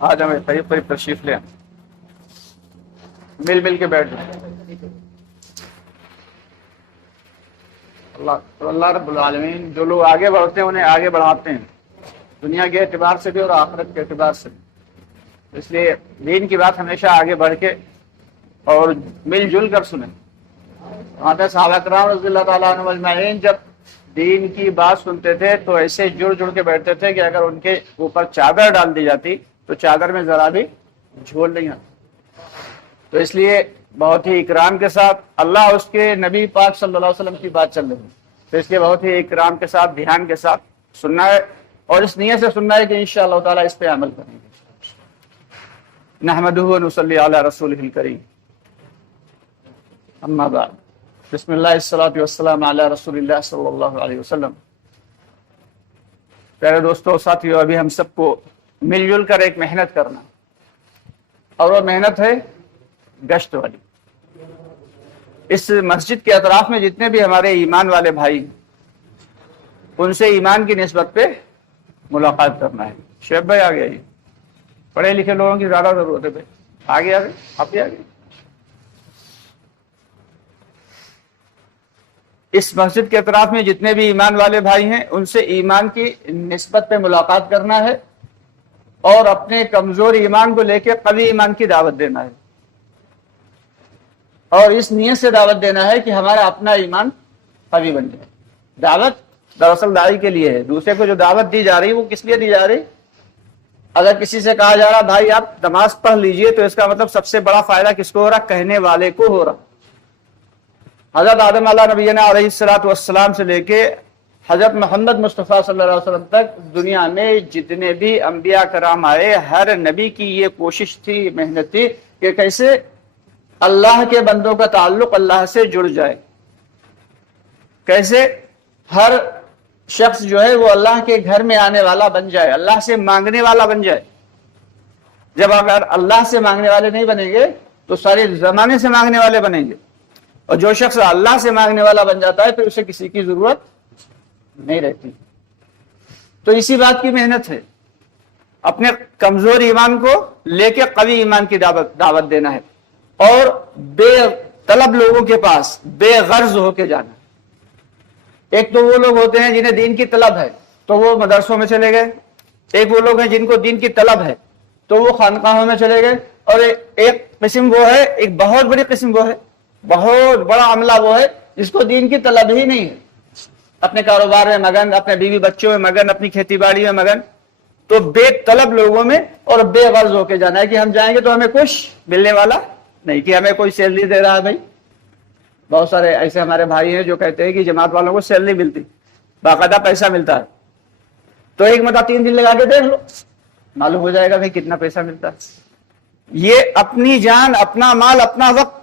آج ہمیں قریب قریب تشریف لیں، مل مل کے بیٹھ جائیں۔ اللہ رب العالمین جو لوگ آگے بڑھتے ہیں انہیں آگے بڑھاتے ہیں، دنیا کے اعتبار سے بھی اور آخرت کے اعتبار سے بھی۔ اس لیے دین کی بات ہمیشہ آگے بڑھ کے اور مل جل کر سنیں۔ صحابہ کرام رضی اللہ تعالیٰ عنہ اجمعین جب دین کی بات سنتے تھے تو ایسے جڑ جڑ کے بیٹھتے تھے کہ اگر ان کے اوپر چادر ڈال دی جاتی تو چادر میں ذرا بھی جھول نہیں آتی۔ تو اس لیے بہت ہی اکرام کے ساتھ اللہ اس کے نبی پاک صلی اللہ علیہ وسلم کی بات چل رہی ہے، تو اس لیے بہت ہی اکرام کے ساتھ دھیان کے ساتھ سننا ہے اور اس نیت سے سننا ہے کہ انشاءاللہ تعالیٰ اس پہ عمل کریں گے۔ نحمدہ و نصلی علی رسولہ الکریم، اما بعد، بسم اللہ الصلاۃ والسلام علی رسول اللہ صلی اللہ علیہ وسلم۔ پیارے دوستو ساتھیو، ابھی ہم سب کو مل جل کر ایک محنت کرنا، اور وہ محنت ہے گشت والی۔ اس مسجد کے اطراف میں جتنے بھی ہمارے ایمان والے بھائی ان سے ایمان کی نسبت پہ ملاقات کرنا ہے۔ شعیب بھائی آ گئے، پڑھے لکھے لوگوں کی زیادہ ضرورت ہے بھائی، آگے آگے آپ بھی آگے۔ اس مسجد کے اطراف میں جتنے بھی ایمان والے بھائی ہیں ان سے ایمان کی نسبت پہ ملاقات کرنا ہے اور اپنے کمزور ایمان کو لے کے قوی ایمان کی دعوت دینا ہے، اور اس نیت سے دعوت دینا ہے کہ ہمارا اپنا ایمان قوی بن جائے۔ دعوت دراصل داعی کے لیے ہے، دوسرے کو جو دعوت دی جا رہی وہ کس لیے دی جا رہی؟ اگر کسی سے کہا جا رہا بھائی آپ نماز پڑھ لیجئے تو اس کا مطلب سب سے بڑا فائدہ کس کو ہو رہا؟ کہنے والے کو ہو رہا۔ حضرت آدم علیہ نبینا علیہ الصلوۃ والسلام سے لے کے حضرت محمد مصطفیٰ صلی اللہ علیہ وسلم تک دنیا میں جتنے بھی انبیاء کرام آئے، ہر نبی کی یہ کوشش تھی، محنت تھی کہ کیسے اللہ کے بندوں کا تعلق اللہ سے جڑ جائے، کیسے ہر شخص جو ہے وہ اللہ کے گھر میں آنے والا بن جائے، اللہ سے مانگنے والا بن جائے۔ جب اگر اللہ سے مانگنے والے نہیں بنیں گے تو سارے زمانے سے مانگنے والے بنیں گے، اور جو شخص اللہ سے مانگنے والا بن جاتا ہے پھر اسے کسی کی ضرورت نہیں رہتی۔ تو اسی بات کی محنت ہے، اپنے کمزور ایمان کو لے کے قوی ایمان کی دعوت دینا ہے، اور بے طلب لوگوں کے پاس بے غرض ہو کے جانا۔ ایک تو وہ لوگ ہوتے ہیں جنہیں دین کی طلب ہے تو وہ مدرسوں میں چلے گئے، ایک وہ لوگ ہیں جن کو دین کی طلب ہے تو وہ خانقاہوں میں چلے گئے، اور ایک قسم وہ ہے، ایک بہت بڑی قسم وہ ہے، بہت بڑا عملہ وہ ہے جس کو دین کی طلب ہی نہیں ہے، اپنے کاروبار میں مگن، اپنے بیوی بچوں میں مگن، اپنی کھیتی باڑی میں مگن۔ تو بے طلب لوگوں میں اور بے غرض ہو کے جانا ہے کہ ہم جائیں گے تو ہمیں کچھ ملنے والا نہیں، کہ ہمیں کوئی سیلری دے رہا ہے۔ بھائی بہت سارے ایسے ہمارے بھائی ہیں جو کہتے ہیں کہ جماعت والوں کو سیلری ملتی، باقاعدہ پیسہ ملتا ہے، تو ایک مدہ 3 دن لگا کے دیکھ لو، معلوم ہو جائے گا کہ کتنا پیسہ ملتا ہے۔ یہ اپنی جان، اپنا مال، اپنا وقت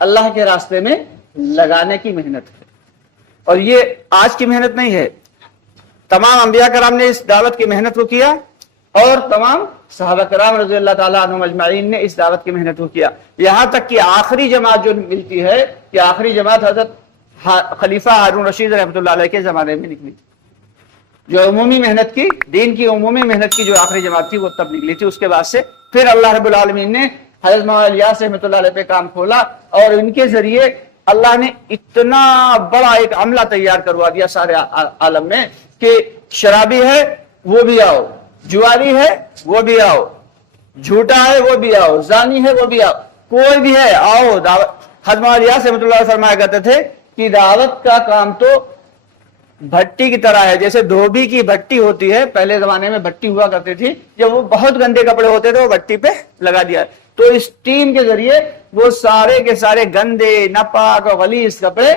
اللہ کے راستے میں لگانے کی محنت ہے، اور یہ آج کی محنت نہیں ہے۔ تمام انبیاء کرام نے اس دعوت کی محنت کو کیا، اور تمام صحابہ کرام رضی اللہ تعالیٰ عنہم اجمعین نے اس دعوت کی محنت کو کیا، یہاں تک کہ آخری جماعت جو ملتی ہے کہ آخری جماعت حضرت خلیفہ ہارون رشید رحمۃ اللہ علیہ کے زمانے میں نکلی، جو عمومی محنت کی، دین کی عمومی محنت کی جو آخری جماعت تھی وہ تب نکلی تھی۔ اس کے بعد سے پھر اللہ رب العالمین نے حضرت مولانا الیاس رحمۃ اللہ علیہ پہ کام کھولا، اور ان کے ذریعے اللہ نے اتنا بڑا ایک عملہ تیار کروا دیا سارے عالم میں کہ شرابی ہے وہ بھی آؤ، جواری ہے وہ بھی آؤ، جھوٹا ہے وہ بھی آؤ، زانی ہے وہ بھی آؤ، کوئی بھی ہے آؤ دعوت۔ حضرت مولانا الیاس رحمۃ اللہ علیہ فرمایا کرتے تھے کہ دعوت کا کام تو بھٹی کی طرح ہے، جیسے دھوبی کی بھٹی ہوتی ہے، پہلے زمانے میں بھٹی ہوا کرتی تھی، جب وہ بہت گندے کپڑے ہوتے تھے وہ بھٹی پہ لگا دیا، تو اس ٹیم کے ذریعے وہ سارے کے سارے گندے ناپاک اور غلیظ کپڑے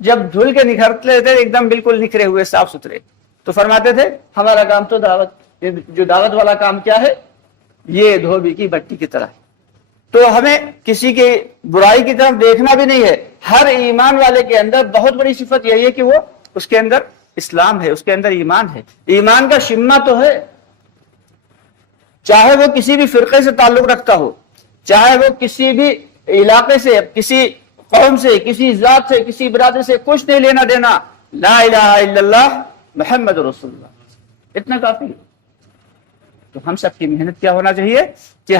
جب دھل کے نکھرتے تھے ایک دم بالکل نکھرے ہوئے صاف ستھرے، تو فرماتے تھے ہمارا کام تو دعوت، جو دعوت والا کام کیا ہے، یہ دھوبی کی بھٹی کی طرح ہے۔ تو ہمیں کسی کی برائی کی طرف دیکھنا بھی نہیں ہے، ہر ایمان والے کے اندر بہت بڑی صفت یہی ہے کہ وہ اس کے اندر اسلام ہے، اس کے اندر ایمان ہے، ایمان کا شمع تو ہے، چاہے وہ کسی بھی فرقے سے تعلق رکھتا ہو، چاہے وہ کسی بھی علاقے سے، کسی قوم سے، کسی ذات سے، کسی برادری سے کچھ نہیں لینا دینا، لا الہ الا اللہ محمد رسول اللہ، اتنا کافی ہے۔ تو ہم سب کی محنت کیا ہونا چاہیے کہ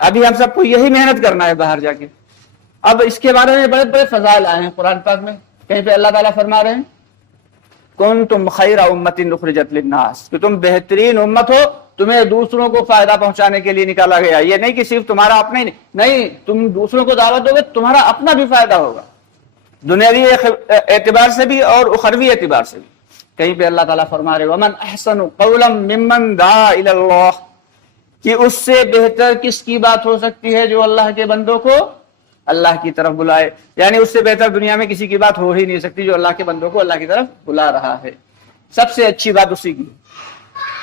ابھی ہم سب کو یہی محنت کرنا ہے باہر جا کے. اب اس کے بارے میں بڑے بڑے فضائل آئے ہیں قرآن پاک میں. کہیں پہ اللہ تعالیٰ فرما رہے ہیں کنتم خیر امۃ اخرجت للناس، کہ تم بہترین امت ہو، تمہیں دوسروں کو فائدہ پہنچانے کے لیے نکالا گیا. یہ نہیں کہ صرف تمہارا اپنا ہی نہیں، تم دوسروں کو دعوت دو گے تمہارا اپنا بھی فائدہ ہوگا، دنیاوی اعتبار سے بھی اور اخروی اعتبار سے بھی. کہیں پہ اللہ تعالیٰ فرما رہے ومن احسن قولا ممن دعا الی اللہ، کہ اس سے بہتر کس کی بات ہو سکتی ہے جو اللہ کے بندوں کو اللہ کی طرف بلائے. یعنی اس سے بہتر دنیا میں کسی کی بات ہو ہی نہیں سکتی جو اللہ کے بندوں کو اللہ کی طرف بلا رہا ہے. سب سے اچھی بات اسی کی.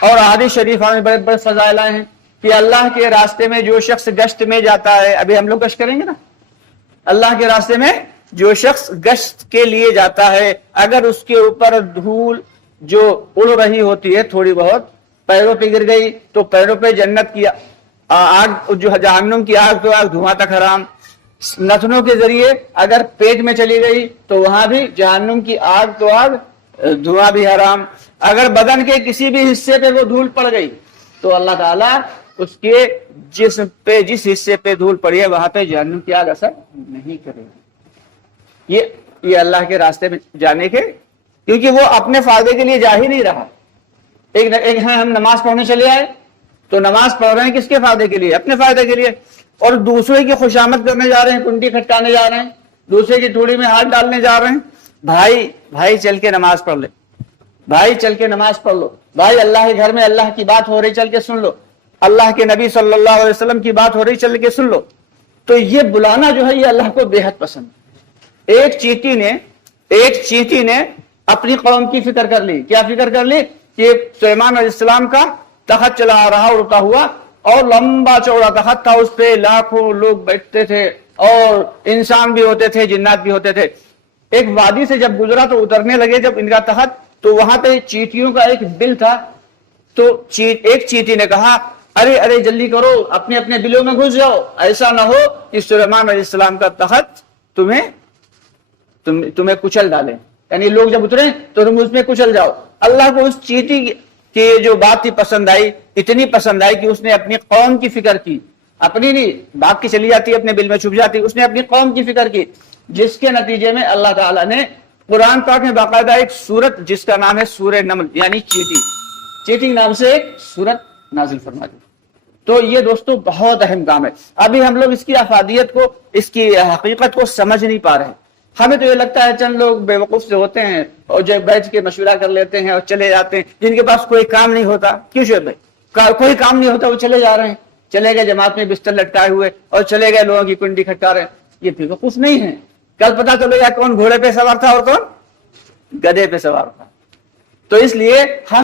اور احادیث شریف میں بڑے بڑے فضائل ہیں کہ اللہ کے راستے میں جو شخص گشت میں جاتا ہے، ابھی ہم لوگ گشت کریں گے نا، اللہ کے راستے میں جو شخص گشت کے لیے جاتا ہے، اگر اس کے اوپر دھول جو اڑ رہی ہوتی ہے تھوڑی بہت پیروں پہ گر گئی تو پیروں پہ جنت کی آگ، جو جہنم کی آگ تو آگ، دھواں تک حرام. نتنوں کے ذریعے اگر پیٹ میں چلی گئی تو وہاں بھی جہنم کی آگ تو آگ، دھواں بھی حرام. اگر بدن کے کسی بھی حصے پہ وہ دھول پڑ گئی تو اللہ تعالیٰ اس کے جسم پہ جس حصے پہ دھول پڑی ہے وہاں پہ جہنم کی آگ اثر نہیں کرے گی. یہ اللہ کے راستے میں جانے کے، کیونکہ وہ اپنے فائدے کے لیے جا ہی نہیں رہا. ایک ہم نماز پڑھنے چلے آئے تو نماز پڑھ رہے ہیں کس کے فائدے کے لیے؟ اپنے فائدے کے لیے. اور دوسرے کی خوشامد کرنے جا رہے ہیں، کنڈی کھٹکانے جا رہے ہیں، دوسرے کی ٹوڑی میں ہاتھ ڈالنے جا رہے ہیں. بھائی چل کے نماز پڑھ لے، بھائی چل کے نماز پڑھ لو، بھائی اللہ کے گھر میں اللہ کی بات ہو رہی چل کے سن لو، اللہ کے نبی صلی اللہ علیہ وسلم کی بات ہو رہی چل کے سن لو. تو یہ بلانا جو ہے یہ اللہ کو بے حد پسند. ایک چیٹی نے اپنی قوم کی فکر کر لی. کیا فکر کر لی؟ کہ سلیمان علیہ السلام کا تخت چلا رہا اڑتا ہوا، اور لمبا چوڑا تخت تھا، اس پہ لاکھوں لوگ بیٹھتے تھے اور انسان بھی ہوتے تھے، جنات بھی ہوتے تھے. ایک وادی سے جب گزرا تو اترنے لگے جب ان کا تخت، تو وہاں پہ چیٹیوں کا ایک بل تھا. تو ایک چیٹی نے کہا ارے جلدی کرو، اپنے اپنے بلوں میں گھس جاؤ، ایسا نہ ہو کہ سلیمان علیہ السلام کا تخت تمہیں کچل ڈالے. یعنی لوگ جب اترے تو تم اس میں کچل جاؤ. اللہ کو اس چیٹی کی جو بات تھی پسند آئی، اتنی پسند آئی کہ اس نے اپنی قوم کی فکر کی. اپنی نہیں، بھاگ کے چلی جاتی، اپنے بل میں چھپ جاتی، اس نے اپنی قوم کی فکر کی. جس کے نتیجے میں اللہ تعالیٰ نے قرآن پاک میں باقاعدہ ایک سورت جس کا نام ہے سورہ نمل، یعنی چیٹنگ نام سے ایک سورت نازل فرما دی. تو یہ دوستو بہت اہم کام ہے. ابھی ہم لوگ اس کی افادیت کو، اس کی حقیقت کو سمجھ نہیں پا رہے ہیں. ہمیں تو یہ لگتا ہے چند لوگ بے وقوف سے ہوتے ہیں اور جو بیٹھ کے مشورہ کر لیتے ہیں اور چلے جاتے ہیں، جن کے پاس کوئی کام نہیں ہوتا. کیوں شعیب بھائی؟ کوئی کام نہیں ہوتا، وہ چلے جا رہے ہیں، چلے گئے جماعت میں بستر لٹکائے ہوئے اور چلے گئے لوگوں کی کنڈی کھٹکا رہے ہیں. یہ بے وقوف نہیں ہے. کل پتا چلے گا کون گھوڑے پہ سوار تھا اور کون گدھے پہ سوار تھا. تو اس لیے ہم